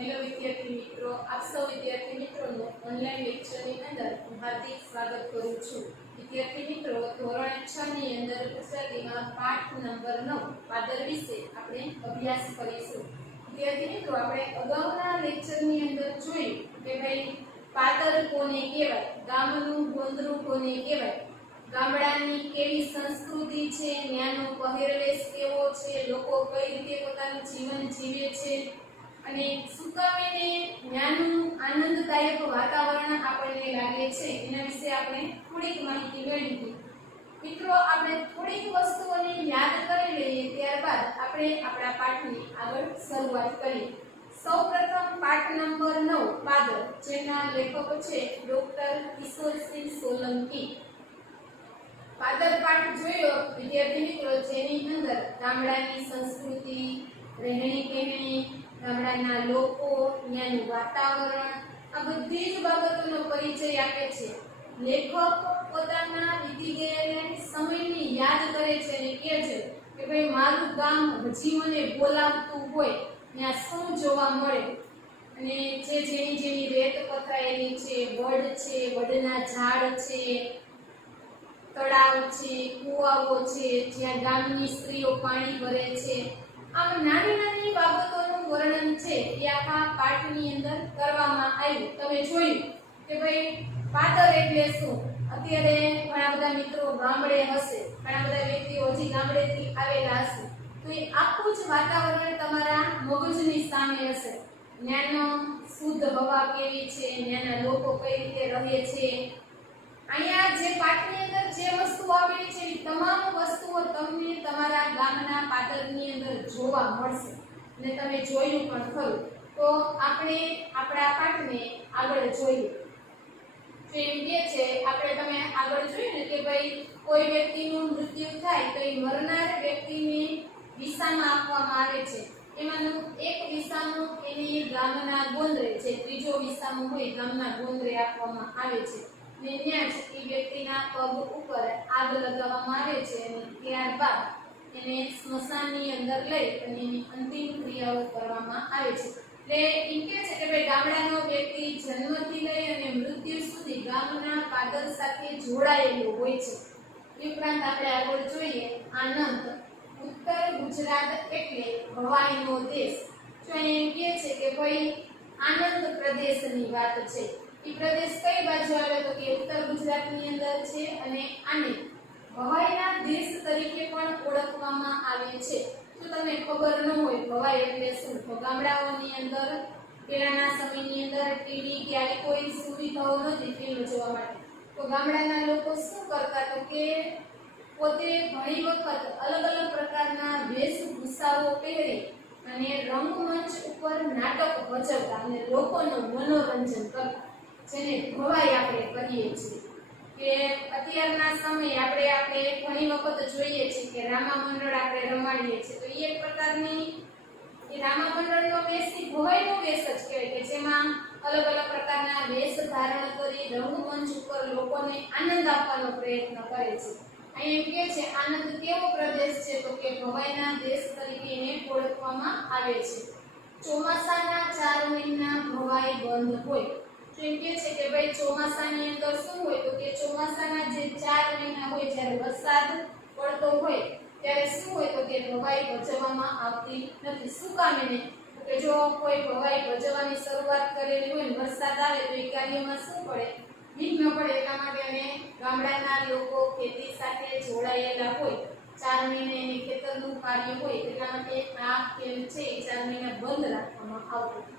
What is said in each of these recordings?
Hello વિદ્યાર્થી મિત્રો, આપ સૌ વિદ્યાર્થી મિત્રોનું ઓનલાઈન લેક્ચરની અંદર હું હાર્દિક સ્વાગત કરું છું. વિદ્યાર્થી મિત્રો, ધોરણ 6 ની અંદર ગુજરાતીમાં પાઠ નંબર 9 પાદર વિશે આપણે અભ્યાસ કરીશું. વિદ્યાર્થી મિત્રો, આપણે અગાઉના લેક્ચરની અંદર જોયું કે ભાઈ પાદર કોને કહેવાય, ગામનું ગોંદરું કોને કહેવાય, ગામડાની કેવી સંસ્કૃતિ છે, ત્યાંનો પહેરવેશ કેવો છે, લોકો કઈ રીતે પોતાનું જીવન જીવે છે અને સુકાવીને જ્ઞાનનું આનંદદાયક વાતાવરણ આપણને લાગે છે એના વિશે આપણે થોડીક માહિતી મેળવી. મિત્રો, આપણે થોડીક વસ્તુઓને યાદ કરી લઈએ, ત્યારબાદ આપણે આપણા પાઠની આગળ શરૂઆત કરીએ. સૌપ્રથમ પાઠ નંબર 9 પાદર, જેના લેખક છે ડોક્ટર કિશોરસિંહ સોલંકી. પાદર પાઠ જોયો વિદ્યાર્થી મિત્રો, જેની અંદર ગામડાની સંસ્કૃતિ, રહેણી કહેણી, ગામડાના લોકો, ત્યાંનું વાતાવરણ, આ બધી જ બાબતોનો પરિચય આપે છે. લેખક પોતાના વીતી ગયેલા સમયની યાદ કરે છે અને કહે છે કે ભાઈ મારું ગામ હજી મને બોલાવતું હોય, ત્યાં શું જોવા મળે, અને જે જેની રેત પથરાયેલી છે, વડ છે, વડના ઝાડ છે, તળાવ છે, કુવાઓ છે, જ્યાં ગામની સ્ત્રીઓ પાણી ભરે છે, આમ નાની નાની બાબતોનું વર્ણન છે એ આખા પાઠની અંદર કરવામાં આવ્યું. તમે જોયું કે ભાઈ પાદર એટલે શું. અત્યારે ઘણા બધા મિત્રો ગામડે હશે, ઘણા બધા વ્યક્તિઓ હજી ગામડેથી આવેલા હશે, તો એ આખું જ વાતાવરણ તમારા મગજની સામે હશે. ત્યાંનો શુદ્ધ હવા કેવી છે, ત્યાંના લોકો કઈ રીતે રહે છે, અહીંયા જે પાઠની અંદર જે વસ્તુઓ આપેલી છે એ તમામ વસ્તુઓ તમને તમારા ગામના પાદરની અંદર જોવા મળશે અને તમે જોયું પણ ખરું. તો આપણે આપણા પાઠને આગળ જોઈએ. તો એમ કહે છે, આપણે તમે આગળ જોયું ને કે ભાઈ કોઈ વ્યક્તિનું મૃત્યુ થાય તો એ મરનાર વ્યક્તિને વિસામાં આપવામાં આવે છે. એમાંનું એક વિસામું એની ગામના ગોંદરે, જે ત્રીજો વિસામું હોય ગામના ગોંદરે આપવામાં આવે છે. ને ત્યાં જ એ વ્યક્તિના પગ ઉપર આગ લગાવવામાં આવે છે અને ત્યારબાદ એને સ્મશાનની અંદર લઈ અને એની અંતિમ ક્રિયાઓ કરવામાં આવે છે. એટલે એમ કહે છે કે ભાઈ ગામડાનો વ્યક્તિ જન્મથી લઈ અને મૃત્યુ સુધી ગામના પાદર સાથે જોડાયેલો હોય છે. એ ઉપરાંત આપણે આગળ જોઈએ આનંદ. ઉત્તર ગુજરાત એટલે હવાઈનો દેશ. જો એમ કહે છે કે ભાઈ આનંદ પ્રદેશની વાત છે. એ પ્રદેશ કઈ બાજુ આવે તો કે ઉત્તર ગુજરાતની અંદર છે અને આને ભવાઈના દેશ તરીકે પણ ઓળખવામાં આવે છે. જો તમને ખબર ન હોય ભવાઈ એટલે શું, તો ગામડાઓની અંદર પહેલાના સમયની અંદર ટીવી કે આવી કોઈ સુવિધાઓ નહોતી ફિલ્મ જોવા માટે, તો ગામડાના લોકો શું કરતા તો કે પોતે ઘણી વખત અલગ અલગ પ્રકારના વેશભૂષાઓ પહેરી અને રંગમંચ ઉપર નાટક ભજવતા અને લોકોનું મનોરંજન કરતા, જેને ભવાઈ આપણે કહીએ છીએ. કે અત્યારના સમયે આપણે ઘણી વખત જોઈએ છીએ કે રામા મંડળ આપણે રમાડીએ છીએ, તો એ એક પ્રકારની રામા મંડળનો વેશ એ ભવાઈનો વેશ જ કહેવાય કે જેમાં અલગ અલગ પ્રકારના વેશ ધારણ કરી રંગમંચ ઉપર લોકોને આનંદ આપવાનો પ્રયત્ન કરે છે. અહીં એમ કે છે આનંદ કેવો પ્રદેશ છે તો કે ભવાઈના દેશ તરીકે એને ઓળખવામાં આવે છે. ચોમાસાના 4 મહિના ભવાઈ બંધ હોય. તો એમ કે છે કે ભાઈ ચોમાસાની અંદર શું હોય તો કે ચોમાસાના જે 4 મહિના હોય, જ્યારે વરસાદ પડતો હોય ત્યારે શું હોય તો કે ભવાઈ ભજવવામાં આવતી નથી. શું કામ એને તો કે જો કોઈ ભવાઈ ભજવવાની શરૂઆત કરેલી હોય ને વરસાદ આવે તો એ કાર્યમાં શું પડે, વિઘ્ન પડે. એટલા માટે અને ગામડાના લોકો ખેતી સાથે જોડાયેલા હોય, 4 મહિને એને ખેતરનું કાર્ય હોય, એટલા માટે આ કેમ છે 4 મહિના બંધ રાખવામાં આવતું.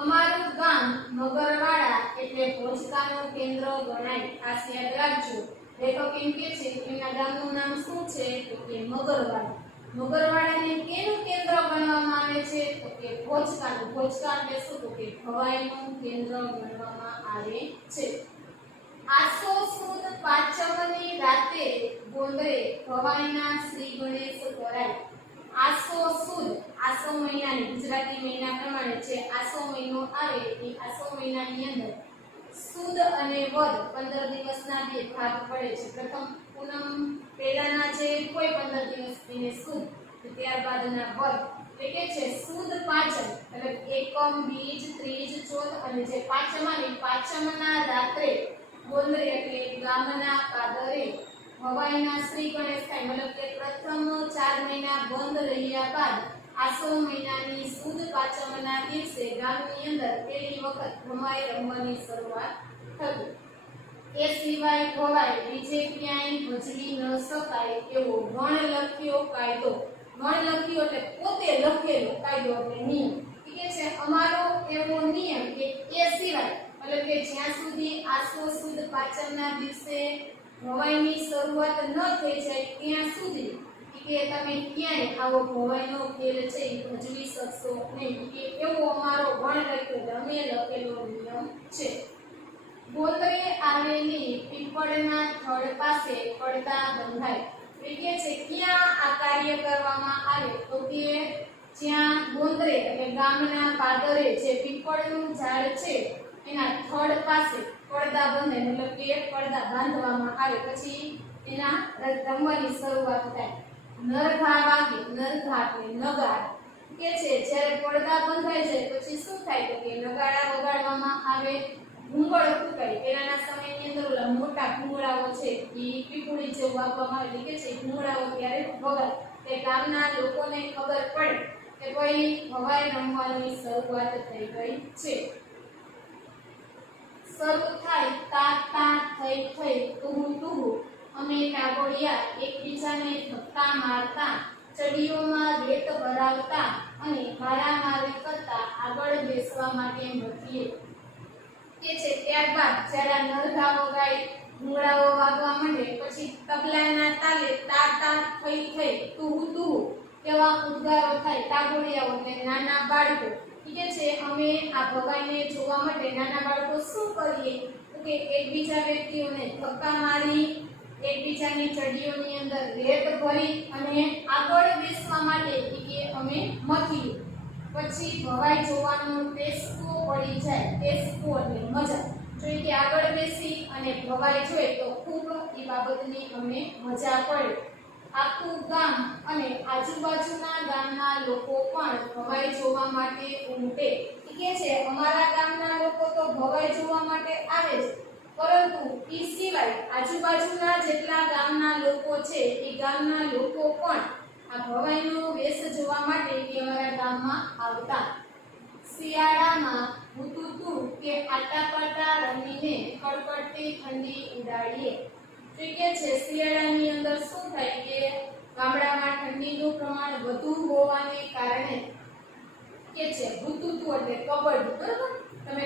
અમારું ગામ મગરવાડા એટલે ભોજકાનું કેન્દ્ર ગણાય. ખાસ યાદ રાખજો. લેખક એમ કહે છે કે એમના ગામનું નામ શું છે તો કે મગરવાડા. મગરવાડાને કેનું કેન્દ્ર ગણવામાં આવે છે તો કે ભોજકાનું. ભોજકા એટલે શું તો કે ભવાઈનું કેન્દ્ર ગણવામાં આવે છે. આસો સુદ પાંચમની રાતે ગોંદરે ભવાઈના શ્રી ગણેશ કરાય. આસો સુદ, આસો મહિનાની ગુજરાતી મહિના પ્રમાણે છે આસો મહિનો આવે એ આસો મહિનાની અંદર સુદ અને વદ 15 દિવસના બે ભાગ પડે છે. પ્રથમ પૂનમ પહેલાના જે કોઈ 15 દિવસ એને સુદ, ત્યારબાદના વર્ગ એટલે કે છે શુદ્ધ પાચન એટલે એકમ બીજ ત્રીજ ચોથ અને જે પાંચમના રાત્રે ગોંદરે એટલે ગામના કાદરે હવાઈના શ્રી ગણેશ થાય મતલબ કે પ્રથમ 4 મહિના બંધ રહ્યા બાદ આસો મહિનાની સુદ પાંચમના દિવસે ગામની અંદર પહેલી વખત ભમાઈ રમવાની શરૂઆત થતી. એ સિવાય ખવાય બીજે ક્યાંય ભજવી ન શકાય એવો ગણલખ્યો કાયદો. ગણલખ્યો એટલે પોતે લખેલો કાયદો એટલે નિયમ. ઠીક છે, અમારો એવો નિયમ કે એ સિવાય મતલબ કે જ્યાં સુધી આસો સુદ પાંચમના દિવસે ભવાઈની શરૂઆત ન થઈ જાય ત્યાં સુધી કે તમે ક્યાંય આવો ભવાઈનો ખેલ છે એ ભજવી શકશો નહીં. કે એવો અમારો ગણલખ્યો અમે લખેલો નિયમ છે. ગોંદરે આવેલી પીપળના થડ પાસે પડદા બંધાય. એટલે છે ક્યાં આ કાર્ય કરવામાં આવે તો કે જ્યાં ગોંદરે એટલે ગામના પાદરે જે પીપળનું ઝાડ છે એના થડ પાસે પડદા બંધાય મતલબ કે પડદા બાંધવામાં આવે પછી એના રમવાની શરૂઆત થાય. નરઘા વાગે, નરઘા એટલે નગારા કે છે જ્યારે પડદા બંધાય છે પછી શું થાય તો કે નગારા વગાડવામાં આવે. ભૂંગળ ફૂંકાય. પહેલાના સમયની અંદર ઓલા મોટા ભૂંગળાઓ છે એ પીપુડી જેવું વાપવામાં આવે કે છે ભૂંગળાઓ ત્યારે વગાડે તે ગામના લોકોને ખબર પડે કે કોઈ હવાઈ રમવાની શરૂઆત થઈ ગઈ છે. શરૂ થાય તા તા થઈ થઈ તુહુ તુહુ અમે કાગોડિયા એકબીજાને ધક્કા મારતા ચડીઓમાં રેત ભરાવતા અને મારામારી કરતા આગળ બેસવા માટે મથીએ. કે છે ત્યારબાદ જ્યારે નરઘા વગાય ભૂંગળાઓ વાગવા માંડે પછી તબલાના તાલે તા તા થઈ થઈ તુહુ તુહુ એવા ઉદ્ગારો થાય. કાગોડિયાઓ એટલે નાના બાળકો. ઠીક છે, અમે આ ભવાઈને જોવા માટે નાના બાળકો શું કરીએ તો કે એકબીજા વ્યક્તિઓને ધક્કા મારી એકબીજાની ચડીઓની અંદર રેત ભરી અને આગળ બેસવા માટે કે અમે મથીએ. પછી ભવાઈ જોવાનો ટેસ્કો પડી જાય. ટેસ્કો એટલે મજા. જો કે આગળ બેસી અને ભવાઈ જોઈએ તો ખૂબ એ બાબતની અમને મજા પડે. આખું ગામ અને આજુબાજુના ગામના લોકો પણ ભવાઈ જોવા માટે ઉમટે. કે છે અમારા ગામના લોકો તો ભવાઈ જોવા માટે આવે છે પરંતુ એ સિવાય આજુબાજુના જેટલા ગામના લોકો છે એ ગામના લોકો પણ આ ભવાઈનો વેશ જોવા માટે કે અમારા ગામમાં આવતા. શિયાળામાં હુતુતુ કે આટાપાટા રમીને કડકડતી ઠંડી ઉડાડીએ. ઠીક છે, શિયાળાની અંદર શું થાય કે ગામડામાં ઠંડીનું પ્રમાણ વધુ હોવાને કારણે કે છે હુતુતુ એટલે કબડ્ડી. બરાબર, તમે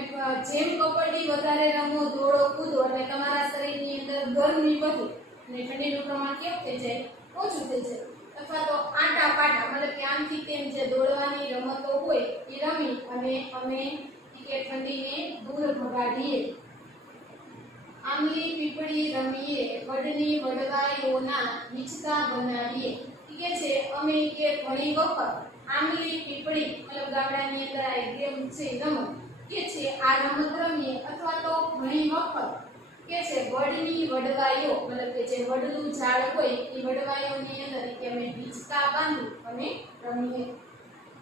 જેમ કબડ્ડી વધારે રમો દોડો કૂદો એટલે તમારા શરીરની અંદર ગરમી વધે અને ઠંડીનું પ્રમાણ કેવું થઈ જાય ઓછું થઈ જાય. અથવા તો આટા પાટા મતલબ કે આમથી તેમ જે દોડવાની રમતો હોય એ રમી અને અમે કે ઠંડીને દૂર ભગાડીએ. આંબલી પીપળી રમીએ વડની વડવાઈઓના હિંચકા બનાવીએ. કે છે અમે કે ઘણી વખત આંબલી પીપળી મતલબ ગામડાની અંદર આ ગેમ છે રમત કે છે આ રમત રમીએ અથવા તો ઘણી વખત કે છે વડની વડવાઈઓ મતલબ કે જે વડનું ઝાડ હોય એ વડવાઈઓની અંદર કે અમે હિંચકા બાંધી અને રમીએ.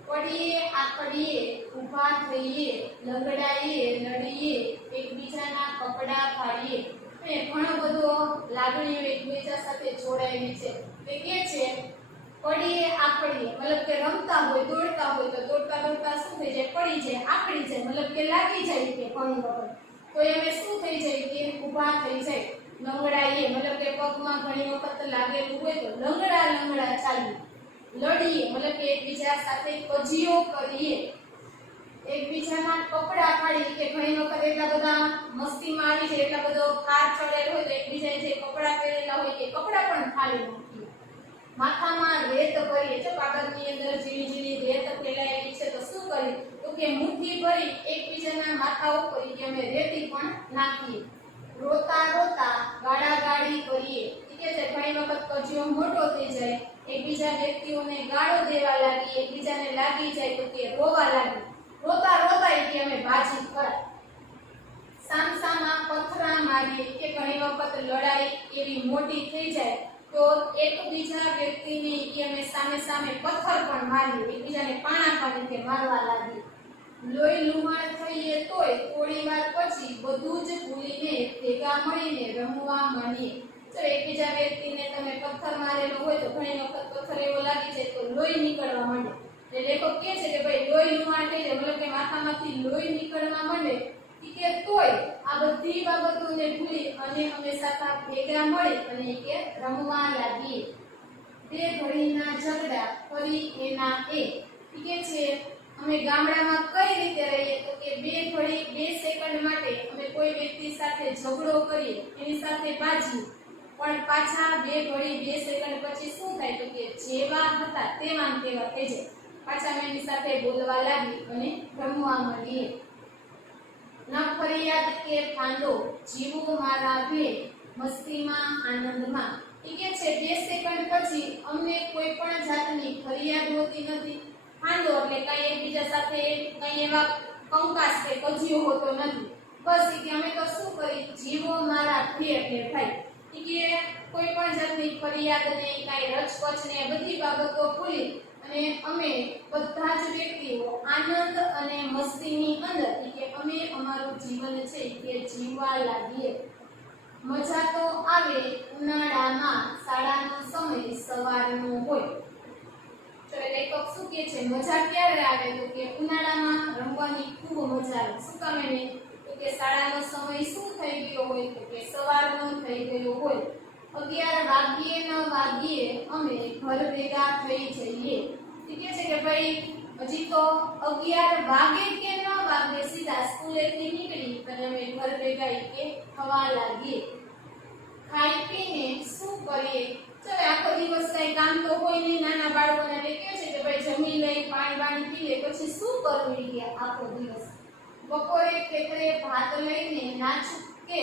પડીએ આકડીએ ઊભા થઈએ લંગડાઈએ લડીએ એકબીજાના કપડા ફાડીએ. ઘણો બધો લાગણીઓ એકબીજા સાથે જોડાયેલી છે. તે કે છે પડીએ આકડીએ મતલબ કે રમતા હોય દોડતા હોય તો દોડતા દોડતા શું થઈ જાય પડી જાય આકડી જાય મતલબ કે લાગી જાય કે ઘણી વખત તો અમે શું થઈ જાય કે ઊભા થઈ જાય. લંગડાઈએ મતલબ કે પગમાં ઘણી વખત લાગેલું હોય તો લંગડા લંગડા ચાલીએ. લડીએ મતલબ કે એકબીજા સાથે કજીઓ કરીએ. એકબીજાના કપડા ફાડી કે ઘણી વખત એટલા બધા મસ્તીમાં આવી જાય એટલા બધો ખાર ચડેલો હોય તો એકબીજાએ જે કપડા પહેરેલા હોય એ કપડા પણ ફાડી નાખીએ. માથામાં રેત ભરીએ. જો કાગળની અંદર ઝીણી ઝીણી રેત ફેલાયેલી છે તો શું કરીએ તો કે મુઠ્ઠી ભરી એકબીજાના માથા ઉપર કે અમે રેતી પણ નાખીએ. રોતા રોતા ગાળાગાળી કરીએ. કે છે ઘણી વખત કજીઓ મોટો થઈ જાય એકબીજા વ્યક્તિઓને ગાળો દેવા લાગી એકબીજાને લાગી જાય તો કે રોવા લાગી. રોતા રોતા કે અમે બાજી કરાય. સામસામા પથરા મારીએ કે ઘણી વખત લડાઈ એવી મોટી થઈ જાય તો એકબીજા વ્યક્તિને કે અમે સામે સામે પથ્થર પણ મારીએ, એકબીજાને પાણા પણ કે મારવા લાગીએ, લોહી લુહાણ થઈએ તોય થોડી વાર પછી બધું જ ભૂલીને ભેગા મળીને રમવા માંડીએ. જો એકબીજા વ્યક્તિને તમે પથ્થર મારેલો હોય તો ઘણી વખત પથ્થર એવો લાગી જાય તો લોહી નીકળવા માંડે. એટલે લેખક કહે છે કે ભાઈ લોહી લુહાણ થઈ જાય, મતલબ કે માથામાંથી લોહી નીકળવા માંડે કે તોય આ બધી બાબતોને ભૂલી અને અમે સાથે ભેગા મળી અને કે રમવા લાગીએ. બે ઘડીના ઝઘડા ફરી એના એ કે છે અમે ગામડામાં કઈ રીતે રહીએ તો કે બે ઘડી 2 સેકન્ડ માટે અમે કોઈ વ્યક્તિ સાથે ઝઘડો કરીએ, એની સાથે બાજી, પણ પાછા બે ઘડી 2 સેકન્ડ પછી શું થાય તો કે જેવા હતા તેવા ને તેવા થઈ જાય, પાછા અમે એની સાથે બોલવા લાગી અને રમવા માંડીએ. ન ફરિયાદ કે ફાંદો જીવો મારા ભે મસ્તીમાં આનંદમાં. એ કે છે 2 સેકન્ડ પછી અમને કોઈ પણ જાતની ફરિયાદ હોતી નથી, ફાંદો એટલે કઈ એકબીજા સાથે કઈ એવા કંકાસ કે કજિયો હોતો નથી. બસ કે અમે તો શું કરી જીવો મારા ભે એટલે ભાઈ કે કોઈ પણ જાતની ફરિયાદ ને કઈ રચકચ ને બધી બાબતો ભૂલી અને અમે બધા જ વ્યક્તિઓ આનંદ અને મસ્તીની અંદર કે અમે અમારું જીવન છે કે જીવવા લાગીએ. મજા તો આવે ઉનાળામાં શાળાનો સમય સવારનો હોય. તો લેખક શું કહે છે મજા ક્યારે આવે તો કે ઉનાળામાં રમવાની ખૂબ મજા આવે. શું કામ એને તો કે શાળાનો સમય શું થઈ ગયો હોય તો કે સવારનો થઈ ગયો હોય. 11 વાગ્યે ન વાગ્યે અમે ઘર ભેગા થઈ જઈએ. ઠીક છે કે ભાઈ હજી તો 11 વાગે કે ન વાગે સીધા સ્કૂલેથી નીકળી અને અમે ઘર ભેગા કે થવા લાગીએ. ખાઈ પીને શું કરીએ તો આખો દિવસ કઈ કામ તો હોય નહીં, નાના બાળકોને એટલે કહે છે કે ભાઈ જમી લઈ પાણી પી લે પછી શું કરવું કે આખો દિવસ. બપોરે ખેતરે ભાત લઈને નાચ કે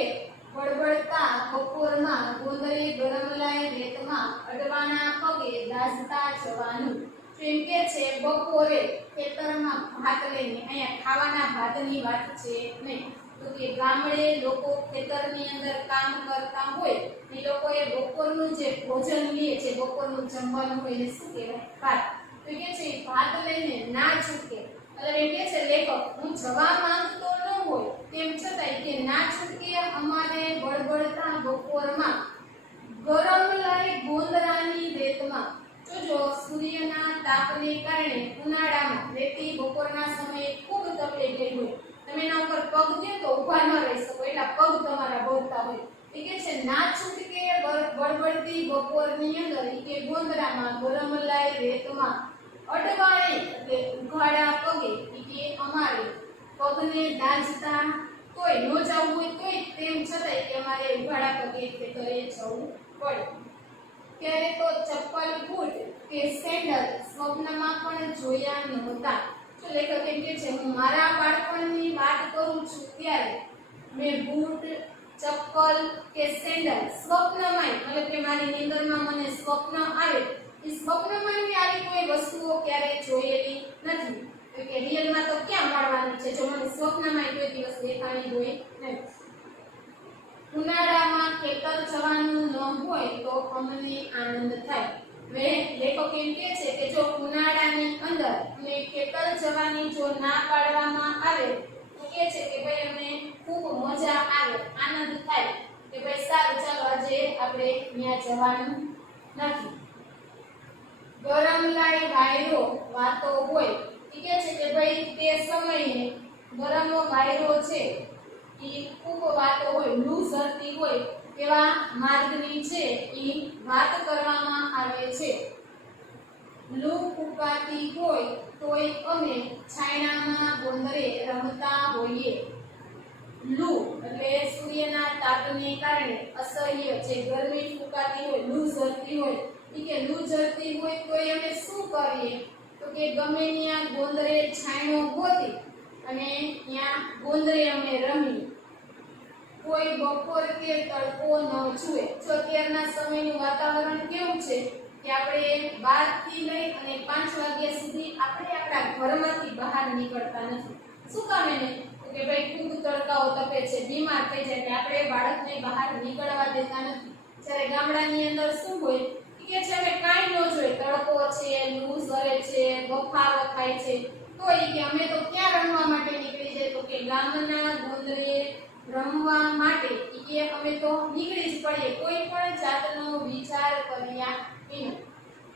બળબડતા બપોરમાં ગોંદરે ગરમ લાય રેતમાં અડવાના પગે દાઝતા જવાનું. એમ કે છે બપોરે ખેતરમાં ભાત લઈને, અહીંયા ખાવાના ભાતની વાત છે નહીં તો કે ગામડે લોકો ખેતરની અંદર કામ કરતા હોય એ લોકોએ બપોરનું જે ભોજન લે છે, બપોરનું જમવાનું હોય એને શું કહેવાય ભાત. તો કે છે ભાત લઈને ના છૂટકે, એટલે એમ કે છે લેખક હું જવા માંગતો ન હોય તેમ છતાંય કે ના છૂટકે અમારે બળબડતા બપોરમાં ગરમ લાય ગોંદરાની રેતમાં. જો સૂર્યના તાપને કારણે ઉનાળામાં રેતી બપોરના સમયે ખૂબ તપે ગઈ હોય, તમે એના ઉપર પગ દે તો ઊભા ન રહી શકો એટલા પગ તમારા બળતા હોય. એ કે છે ના છૂટકે બળબડતી બપોરની અંદર કે ગોંદરામાં ગરમ લાય રેતમાં અડવાણી એટલે ઉઘાડા પગે કે અમારે પગને દાઝતા તોય ન જવું હોય તોય તેમ છતાંય કે અમારે ઉઘાડા પગે ખેતરે જવું પડે. ક્યારે તો ચપ્પલ બૂટ કે સેન્ડલ સ્વપ્નમાં પણ જોયા નહોતા. તો લેખક એમ કે છે હું મારા બાળપણની વાત કરું છું ત્યારે મેં બૂટ ચપ્પલ કે સેન્ડલ સ્વપ્નમાં મતલબ કે મારી નિંદરમાં મને સ્વપ્ન આવે એ સ્વપ્નમાં મેં આવી કોઈ વસ્તુઓ ક્યારે જોયેલી નથી. તો કે રિયલમાં તો ક્યાં મળવાની છે જો મને સ્વપ્નમાં કોઈ દિવસ દેખાણી હોય નહીં. ઉનાળામાં ખેતર જવાનું ન હોય તો અમને આનંદ થાય. હવે લેખક એમ કહે છે કે જો ઉનાળાની અંદર અમને ખેતર જવાની જો ના પાડવામાં આવે તો કહે છે કે ભાઈ અમને ખૂબ મજા આવે, આનંદ થાય કે ભાઈ સારું ચાલો આજે આપણે ત્યાં જવાનું નથી. ગરમ લાય વાયરો વાતો હોય એ કહે છે કે ભાઈ તે સમયે ગરમ વાયરો છે એ ખૂબ વાતો હોય, લૂ ઝરતી હોય એવા માર્ગની છે એ વાત કરવામાં આવે છે. લૂ ફૂંકાતી હોય તોય અમે છાયણામાં ગોંદરે રમતા હોઈએ. લૂ એટલે સૂર્યના તાપને કારણે અસહ્ય જે ગરમી ફૂંકાતી હોય, લૂ ઝરતી હોય કે લૂ ઝરતી હોય તોય અમે શું કરીએ તો કે ગમે ત્યાં ગોંદરે છાયણો ગોતી અને ત્યાં ગોંદરે અમે રમી. કોઈ બપોર કે તડકો ન જુએ. જો અત્યારના સમયનું વાતાવરણ કેવું છે કે આપણે 12 થી લઈ અને 5 વાગ્યા સુધી આપણે આપણા ઘરમાંથી બહાર નીકળતા નથી. શું કામ એને કે ભાઈ ખૂબ તડકાઓ તપે છે, બીમાર થઈ જાય એટલે આપણે બાળકને બહાર નીકળવા દેતા નથી. જ્યારે ગામડાની અંદર શું હોય કે છે અમે કાંઈ ન જોઈએ, તડકો છે, લૂ ઝરે છે, બફારો થાય છે, તો એ કે અમે તો ક્યાં રમવા માટે નીકળી જાય, તો કે ગામના ગોંદરે રમવા માટે કે અમે તો નીકળી જ પડીએ, કોઈ પણ જાતનો વિચાર કર્યા વિના.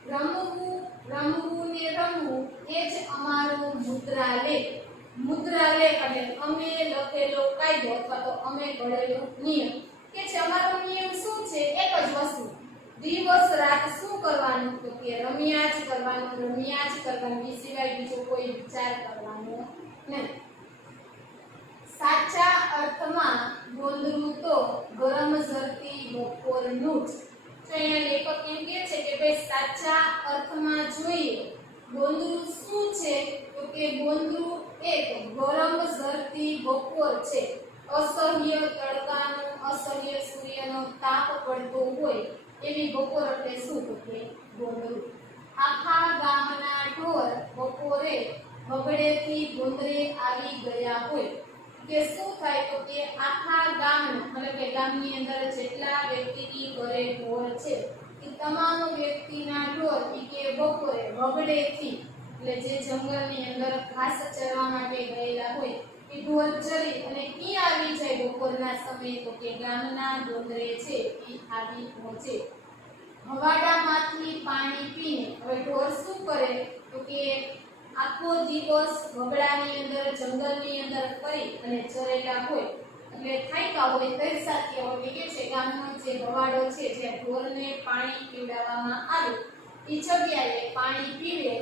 રમવું રમવું ને રમવું એ જ અમારું મુદ્રાલેખ. મુદ્રાલેખ એટલે અમે લખેલો કાયદો અથવા તો અમે ઘડેલો નિયમ. કે છે અમારો નિયમ શું છે? એક જ વસ્તુ, દિવસ રાત શું કરવાનું? તો કે રમ્યા જ કરવાનું, રમ્યા જ કરવાનું, એ સિવાય બીજો કોઈ વિચાર કરવાનો નહીં. સાચા અર્થમાં ગોંદરું તો ગરમ ઝરતી બપોરનું જ. તો અહીંયા લેખક એમ કહે છે કે ભાઈ સાચા અર્થમાં જોઈએ ગોંદરું શું છે? તો કે ગોંદરું એક ગરમ ઝરતી બપોર છે. અસહ્ય તડકાનો, અસહ્ય સૂર્યનો તાપ પડતો હોય એવી બપોર એટલે શું? તો કે ગોંદરું. આખા ગામના ઢોર બપોરે વગડેથી ગોંદરે આવી ગયા હોય કે શું થાય? તો કે આખા ગામના મતલબ કે ગામની અંદર જેટલા વ્યક્તિની ઘરે ઢોર છે એ તમામ વ્યક્તિના ઢોર કે બપોરે વગડેથી એટલે જે જંગલની અંદર ઘાસ ચરવા માટે ગયેલા હોય એ ઢોર ચરી અને કી આવી જાય બપોરના સમયે? તો કે ગામના ગોંદરે છે એ આવી પહોંચે. હવાડામાંથી પાણી પીને હવે ઢોર શું કરે? તો કે આખો દિવસ વગડાની અંદર જંગલની અંદર ફરી અને ચરેલા હોય એટલે થાક્યા હોય, તરસાત્યા હોય, કે છે ગામનો જે હવાડો છે જ્યાં ઢોરને પાણી પીવડાવવામાં આવે એ જગ્યાએ પાણી પીવે.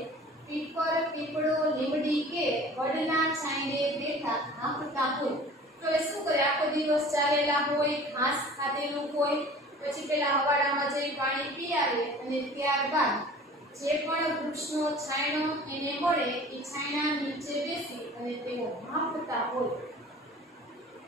પીપર, પીપળો, લીમડી કે વડના છાંયડે બેઠા હાંફતા હોય. તો એ શું કરે? આખો દિવસ ચાલેલા હોય, ઘાસ ખાધેલું હોય, પછી પેલા હવાડામાં જઈ પાણી પી આવે અને ત્યારબાદ જે પણ વૃક્ષનો છાંયડો એને મળે એ છાંયડા નીચે બેસી અને તેઓ હાંફતા હોય.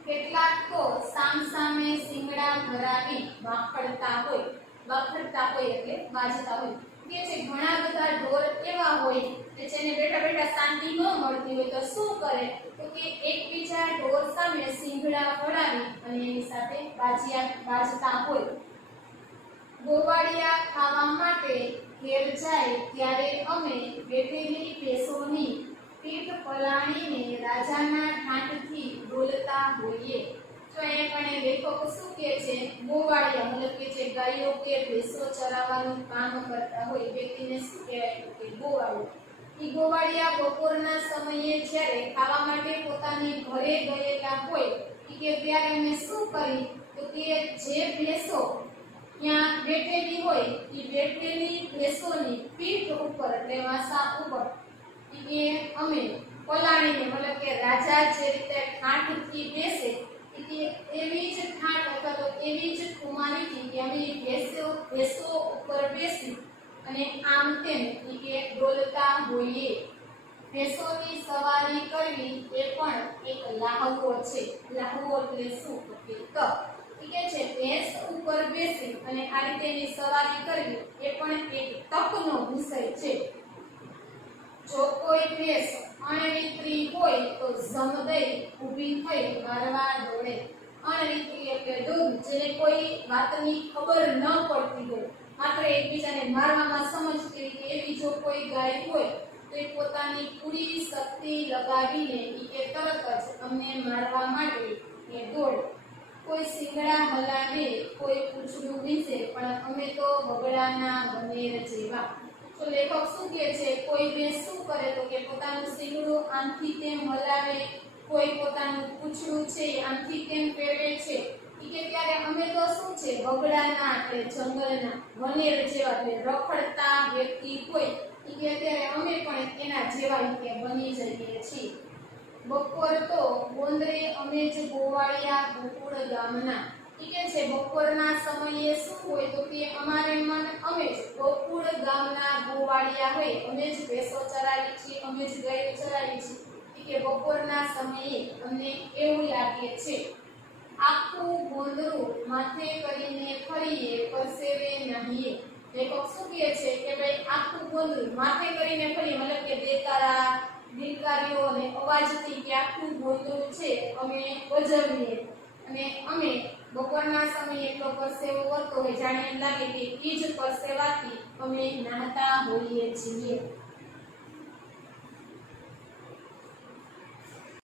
કેટલાક તો સામસામે શિંગડા ભરાવી વાખડતા હોય. વાખડતા હોય એટલે બાજતા હોય. કે છે ઘણા બધા ઢોર એવા હોય કે જેને બેઠા બેઠા શાંતિ ન મળતી હોય તો શું કરે? તો કે એકબીજા ઢોર સામે શિંગડા ભરાવી અને એની સાથે બાજતા હોય. ગોવાળિયા ખાવા માટે ઘેર જાય ત્યારે અમે બેઠેલી ભેંસોની પીઠ પલાળીને રાજાના ઠાઠથી બોલતા હોઈએ. તો અહીંયા પણ લેખક શું કહે છે? ગોવાળિયા મતલબ કે જે ગાયો કે ભેંસો ચરાવવાનું કામ કરતા હોય વ્યક્તિને શું કહેવાય? તો કે ગોવાળિયા. એ ગોવાળિયા બપોરના સમયે જ્યારે ખાવા માટે પોતાની ઘરે ગયેલા હોય કે ત્યારે અમે શું કરી? તો કે જે ભેંસો ત્યાં બેઠેલી હોય એ બેઠેલી ભેંસોની પીઠ ઉપર એટલે વાસા ઉપર એ અમે પલાળીને મતલબ કે રાજા જે રીતે ઠાઠથી બેસે એવી જ ઠાઠ અથવા તો એવી જ કુમારીથી કે અમે ભેંસો ઉપર બેસી અને આમ તેમ કે બોલતા હોઈએ. ભેંસોની સવારી કરવી એ પણ એક લાહવો છે. લાહવો એટલે શું? તો કે તક. કે છે ભેંસ ઉપર બેસી અને આ રીતેની સવારી કરવી એ પણ એક તકનો વિષય છે. જો કોઈ ભેંસ અણરીતરી હોય તો જમદઈ ઊભી થઈ મારવા દોડે. અણરીતરી એટલે દૂધ, જેને કોઈ વાતની ખબર ન પડતી હોય, માત્ર એકબીજાને મારવામાં સમજતી કે એવી જો કોઈ ગાય હોય તો એ પોતાની પૂરી શક્તિ લગાવીને કે તરત જ અમને મારવા માટે એ દોડે. કોઈ શિંગડા હલાવે, કોઈ પૂંછડું વીંચે, પણ અમે તો બગડાના ગમેર જેવા. તો લેખક શું કહે છે? કોઈ ભેંસ શું કરે? તો કે પોતાનું શિંગડું આમથી તેમ હલાવે, કોઈ પોતાનું પૂંછડું છે આમથી તેમ ફેરવે છે કે ત્યારે અમે તો શું છે? બગડાના એટલે જંગલના, વનેર જેવા એટલે રખડતા વ્યક્તિ હોય કે ત્યારે અમે પણ એના જેવા કે બની જઈએ છીએ. બપોર તો ગોંદરે અમે જ ગોવાળિયા ગોકુળ ગામના. કે છે બપોરના સમયે શું હોય? તો કે અમારે અમે જ ગોકુળ ગામના ગોવાળિયા હોય, અમે જ ભેંસો ચરાવી છીએ, અમે જ ગાયો ચરાવી છીએ કે બપોરના સમયે અમને એવું લાગે છે. આખું ગોંદરું માથે કરીને ફરીએ, પરસેવે નાહીએ. લેખક શું કહે છે કે ભાઈ આખું ગોંદરું માથે કરીને ફરીએ મતલબ કે દેકારા દીકરીઓ અને અવાજથી કે આખું ગોંદરું છે અમે બજાવીએ અને અમે બપોરના સમયે એટલો પરસેવો વળતો હોય જાણે એમ લાગે કે ઈ જ પરસેવાથી અમે નાહતા હોઈએ છીએ.